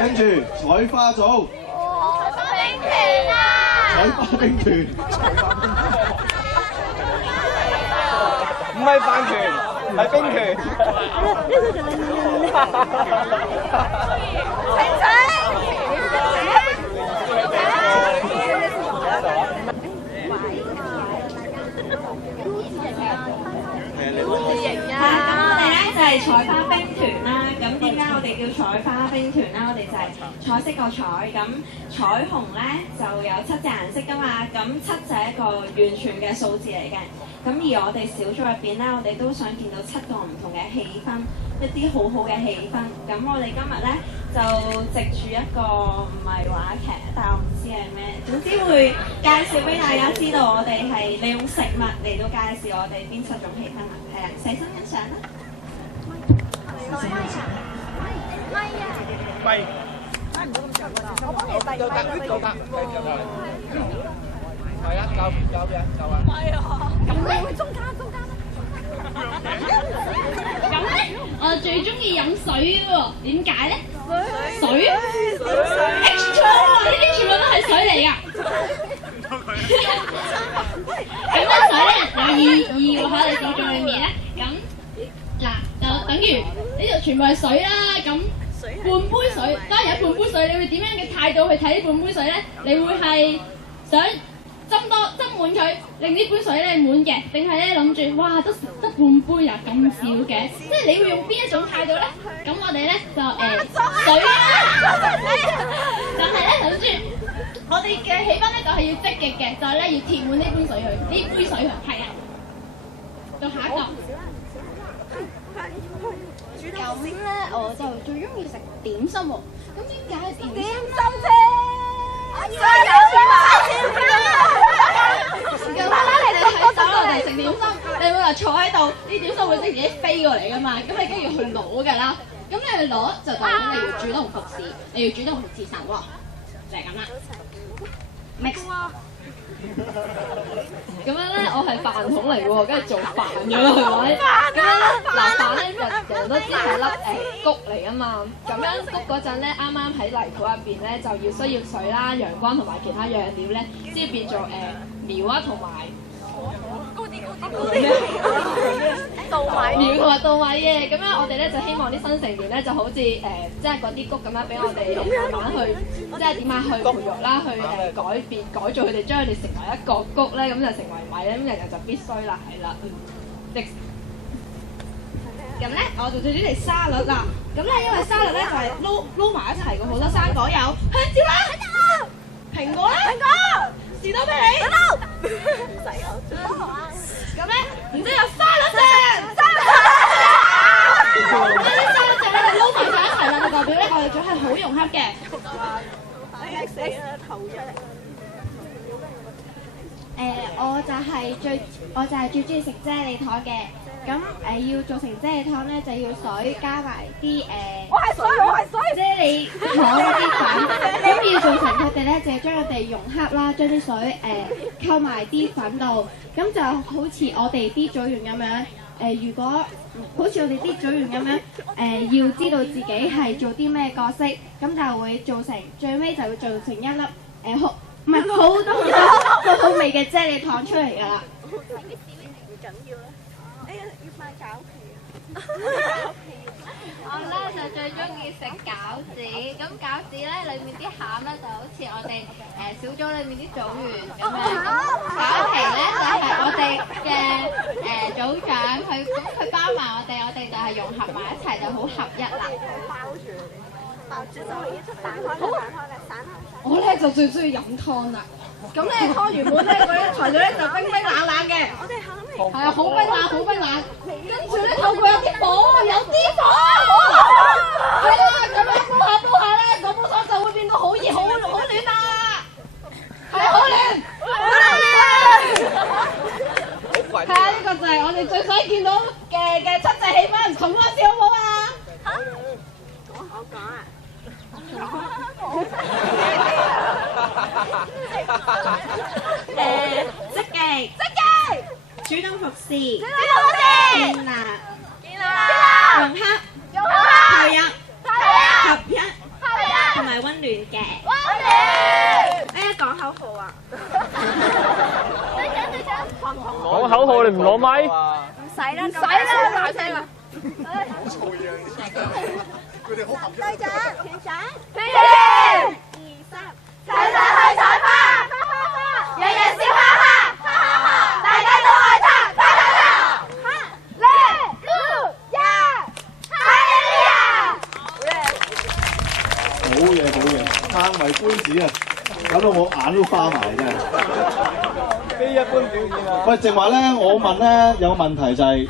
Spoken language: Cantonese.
跟住採花組，冰團啊！採花兵團，唔係飯團，係兵團。就係採花兵團啦，咁點解我哋叫採花兵團啦？我哋就係彩色個彩，咁彩虹咧就有7隻顏色噶嘛，咁7就係一個完全嘅數字嚟嘅。咁而我哋小組入邊咧，我哋都想見到7個唔同嘅氣氛，一啲好好嘅氣氛。咁我哋今日咧就藉住一個唔係話劇，但我唔知係咩，總之會介紹俾大家知道我哋係利用食物嚟到介紹我哋邊7種氣氛啊，係啊，細心欣賞啦。咪，我幫你遞都得，係啊，夠嘅。咪啊！咁你中間。咁咧，我最中意飲水喎，點解咧？水 H2O 呢啲全部都係水嚟㗎。咁咧水咧，你要喺你小組裏面咧，咁嗱就等於呢度全部係水啦。咁半杯水，當然有半杯水，你會點樣嘅態度去睇呢半杯水咧？你會係想斟滿佢，令呢杯水咧滿嘅，定係咧諗住哇得半杯啊咁少嘅，即係你會用邊一種態度咧？咁我哋咧就水啦，但係咧諗住我哋嘅氣氛咧就係要積極嘅，就係咧要填滿呢杯水去，呢杯水去，係啊。到下一個。咁咧，我就最中意食點心喎。咁點解點心啫？咁啦，你哋喺手落嚟食點心，你會話坐喺度，啲點心會自己飛過嚟噶嘛？咁你梗要去攞㗎啦。咁你去攞就代表你要主動服侍，你要主動去自首喎，就係咁啦。Mix。咁樣咧，我係飯桶嚟嘅喎，梗係做飯嘅啦，係咪？咁樣咧，嗱飯咧就人都知係粒穀嚟啊嘛。咁樣穀嗰陣咧，啱啱喺泥土入邊咧，就要需要水啦、陽光同埋其他養料咧，先變做苗啊同埋苗同埋稻米嘅。咁樣我哋咧就希望啲新成員咧就好似即係嗰啲穀咁樣，俾我哋慢慢去即係點樣去培育啦，去改造佢哋，將佢哋成為一個穀咧，咁就成為米咧，咁人就必須啦，係啦。咁咧我就最中意沙律啦。咁咧因為沙律咧就係撈埋一齊嘅，好多生果有香蕉啦、蘋果啦、士多啤梨。唔使咁咧，然之後有沙律醬，呢啲沙律醬咧就撈埋晒一齊啦，就代表咧我哋組係好融洽嘅。我就係最中意食啫喱糖嘅。咁要做成啫喱糖咧，就要水加埋啲我係水。啫喱糖嗰啲粉。咁要做成佢哋咧，就係將佢哋融洽啦，將啲水溝埋啲粉度。咁就好似我哋啲組員咁樣，如果好似我哋啲組員咁樣，要知道自己係做啲咩角色，咁就會做成最尾就會做成一粒好多好味嘅啫喱糖出嚟㗎啦。我咧就最中意食餃子，咁餃子咧裏面啲餡咧就好似我哋小組裏面啲組員咁樣，餃皮咧就係我哋嘅組長，佢包埋我哋就係融合埋一齊就好合一啦。我咧就最中意飲湯啦。咁咧湯原本咧嗰啲材料咧就冰冰冷冷嘅，係啊，好冰冷。跟住咧透過有啲火，係啦，咁樣煲下咧，嗰煲湯就會變到好熱好暖啦，係好暖。係啊，呢個就係我哋最想見到嘅7隻氣氛，重翻次好唔好啊？我講啊。積極，主動服侍，建立，融洽，投入，合一，暖嘅。誒講口號啊！講口號你唔攞咪？唔使啦，唔使啦，大聲啊！佢哋好合隊長，團長，飛鳥2、3，齊齊去採花，人人笑哈哈，大家都愛他，哈哈哈！好嘢好嘢，撐為觀止啊！搞到我眼都花埋真係。非一般表現啊！喂，正話咧，我問咧有個問題就係、